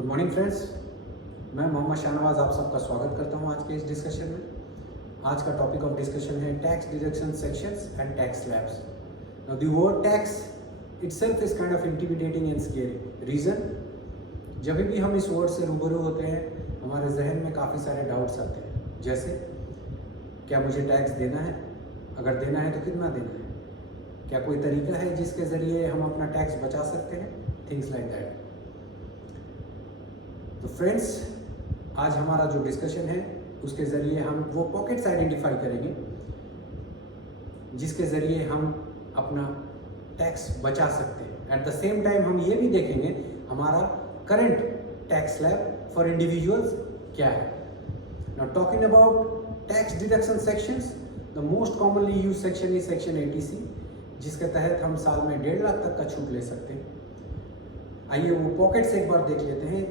Good morning friends, मैं मोहम्मद शाहनवाज आप सबका स्वागत करता हूं आज के इस डिस्कशन में। आज का टॉपिक ऑफ डिस्कशन है tax deduction sections and tax slabs. Now the word tax itself is kind of intimidating and scary. Reason, जब भी हम इस वर्ड से रूबरू होते हैं हमारे जहन में काफ़ी सारे डाउट्स आते हैं, जैसे क्या मुझे टैक्स देना है, अगर देना है तो कितना देना है, क्या कोई तरीका है जिसके ज़रिए हम अपना टैक्स बचा सकते हैं, थिंग्स लाइक दैट। तो फ्रेंड्स, आज हमारा जो डिस्कशन है उसके ज़रिए हम वो पॉकेट्स आइडेंटिफाई करेंगे जिसके ज़रिए हम अपना टैक्स बचा सकते हैं। एट द सेम टाइम हम ये भी देखेंगे हमारा current tax slab for individuals क्या है। Now talking about tax deduction sections, the most commonly use section is section 80C, जिसके तहत हम साल में 1.5 लाख तक का छूट ले सकते हैं। आइए वो पॉकेट्स एक बार देख लेते हैं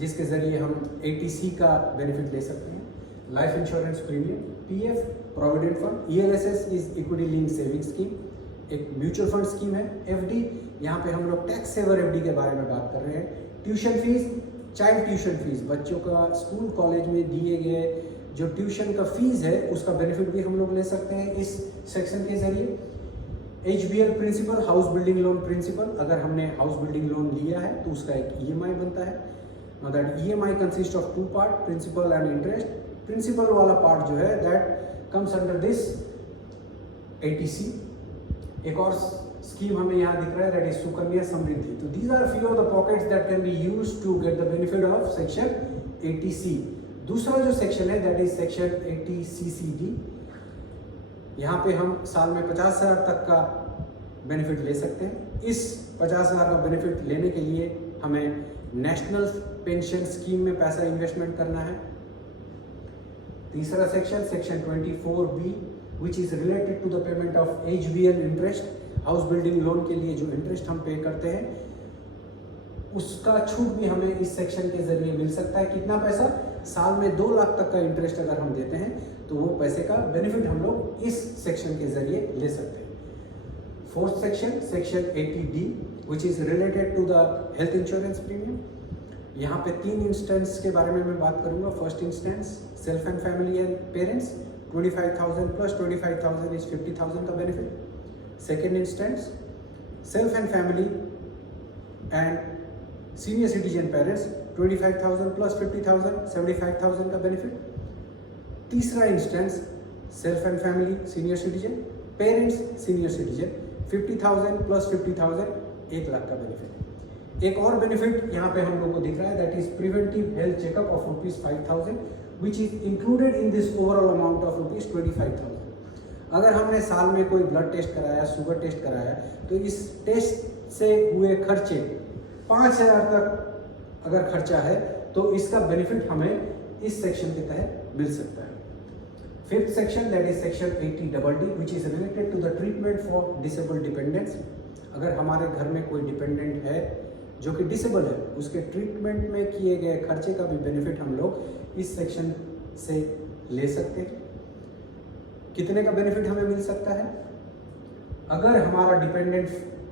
जिसके ज़रिए हम 80C का बेनिफिट ले सकते हैं। Life insurance premium, PF provident fund, ELSS is equity link saving scheme, एक म्यूचुअल फंड स्कीम है। FD, यहाँ पे हम लोग टैक्स सेवर FD के बारे में बात कर रहे हैं। Tuition fees, child tuition fees, बच्चों का स्कूल कॉलेज में दिए गए जो ट्यूशन का फीस है उसका बेनिफिट भी हम लोग ले सकते हैं इस सेक्शन के जरिए। HBL principal, house building loan principal, अगर हमने हाउस बिल्डिंग लोन लिया है तो उसका एक EMI बनता है। Now that EMI consists of two part, principal and interest. Principal वाला part जो है that comes under this 80C। एक और स्कीम हमें यहाँ दिख रहा है that is सुकन्या समृद्धि। तो these are few of the pockets that can be used to get the benefit of section 80C। दूसरा जो सेक्शन है that is section 80CCD। यहाँ पे हम साल में 50,000 तक का बेनिफिट ले सकते हैं। इस 50,000 का बेनिफिट लेने के लिए हमें नेशनल पेंशन स्कीम में पैसा इन्वेस्टमेंट करना है। तीसरा section 24B, which is related to the payment of HBL interest, house building loan के लिए जो इंटरेस्ट हम पे करते हैं उसका छूट भी हमें इस सेक्शन के जरिए मिल सकता है। कितना पैसा? साल में 2 लाख तक का इंटरेस्ट अगर हम देते हैं तो वो पैसे का बेनिफिट हम लोग इस सेक्शन के जरिए ले सकते हैं। Fourth section 80D, which is related to the health insurance premium. यहाँ पे 3 इंस्टेंस के बारे में मैं बात करूँगा। First instance self and family and parents, 25,000 plus 25,000 is 50,000 का benefit. Second instance self and family and senior citizen parents, 25,000 plus 50,000 75,000 का बेनिफिट। तीसरा instance self and family senior citizen parents senior citizen, 50,000 plus 50,000 1 lakh का benefit. एक और benefit यहाँ पे हम लोग को दिख रहा है that is preventive health checkup of ₹5,000 which is included in this overall amount of ₹25,000। अगर हमने साल में कोई ब्लड टेस्ट कराया, शुगर टेस्ट कराया, तो इस टेस्ट से हुए खर्चे 5,000 तक अगर खर्चा है तो इसका बेनिफिट हमें इस सेक्शन के तहत मिल सकता है। Fifth section that is section 80DD, which is related to the treatment for disabled dependents. अगर हमारे घर में कोई डिपेंडेंट है जो कि डिसेबल है, उसके ट्रीटमेंट में किए गए खर्चे का भी बेनिफिट हम लोग इस सेक्शन से ले सकते हैं। कितने का बेनिफिट हमें मिल सकता है? अगर हमारा डिपेंडेंट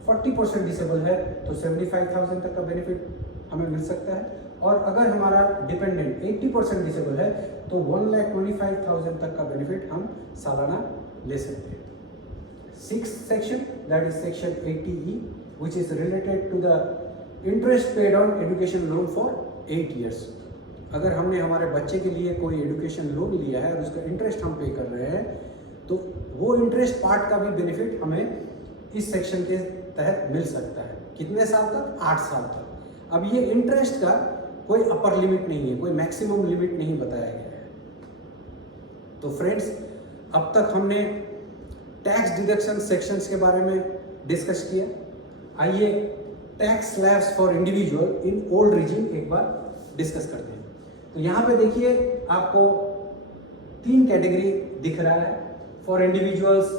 40% डिसेबल है तो 75,000 तक का बेनिफिट हमें मिल सकता है, और अगर हमारा डिपेंडेंट 80% डिसेबल है तो 1,25,000 तक का बेनिफिट हम सालाना ले सकते हैं। Sixth section, that is section 80E, which is related to the interest paid on education loan for 8 years। अगर हमने हमारे बच्चे के लिए कोई एजुकेशन लोन लिया है और उसका इंटरेस्ट हम पे कर रहे हैं तो वो इंटरेस्ट पार्ट का भी बेनिफिट हमें इस सेक्शन के तहत मिल सकता है। कितने साल तक? 8 साल तक। अब ये इंटरेस्ट का कोई अपर लिमिट नहीं है, कोई मैक्सिमम लिमिट नहीं बताया गया है। तो फ्रेंड्स, अब तक हमने टैक्स डिडक्शन सेक्शंस के बारे में डिस्कस किया। आइए tax slabs for individual in old regime एक बार डिस्कस करते हैं। तो यहाँ पे देखिए आपको 3 कैटेगरी दिख रहा है। For individuals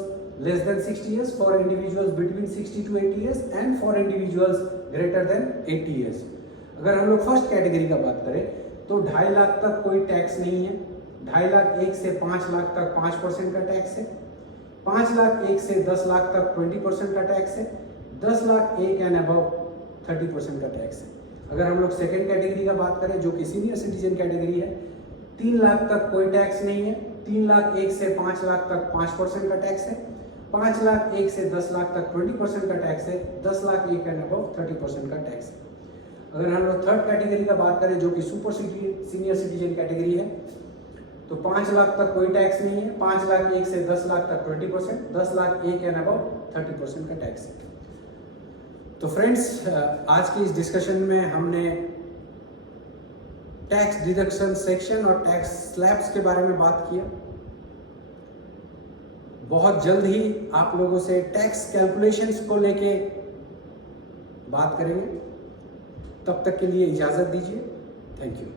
less than 60 years, for individuals between 60 to 80 years and for individuals greater than 80 years. अगर हम लोग फर्स्ट कैटेगरी का बात करें तो 2.5 लाख तक कोई टैक्स नहीं है। 2.5 लाख 1 से 5 लाख तक 5% का टैक्स है। 5 लाख 1 से 10 लाख तक 20% का टैक्स है। 10 लाख 1 एंड अबव 30% का टैक्स है। अगर हम लोग सेकेंड कैटेगरी का बात करें जो कि सीनियर सिटीजन कैटेगरी है, 3 लाख तक कोई टैक्स नहीं है। 3 लाख 1 से 5 लाख तक 5% का टैक्स है। 5 लाख 1 से 10 लाख तक 20% का टैक्स है। 10 लाख 1 एंड अबव 30% का टैक्स है। अगर हम लोग थर्ड कैटेगरी का बात करें जो कि सुपर सीनियर सिटीजन कैटेगरी है, तो 5 लाख तक कोई टैक्स नहीं है। 5 लाख 1 से 10 लाख तक 20%, 10 लाख 1 एंड अबव 30% का टैक्स है। तो फ्रेंड्स, आज की इस डिस्कशन में हमने टैक्स डिडक्शन सेक्शन और टैक्स स्लैब्स के बारे में बात किया। बहुत जल्द ही आप लोगों से टैक्स कैलकुलेशंस को लेके बात करेंगे। तब तक के लिए इजाज़त दीजिए। Thank you.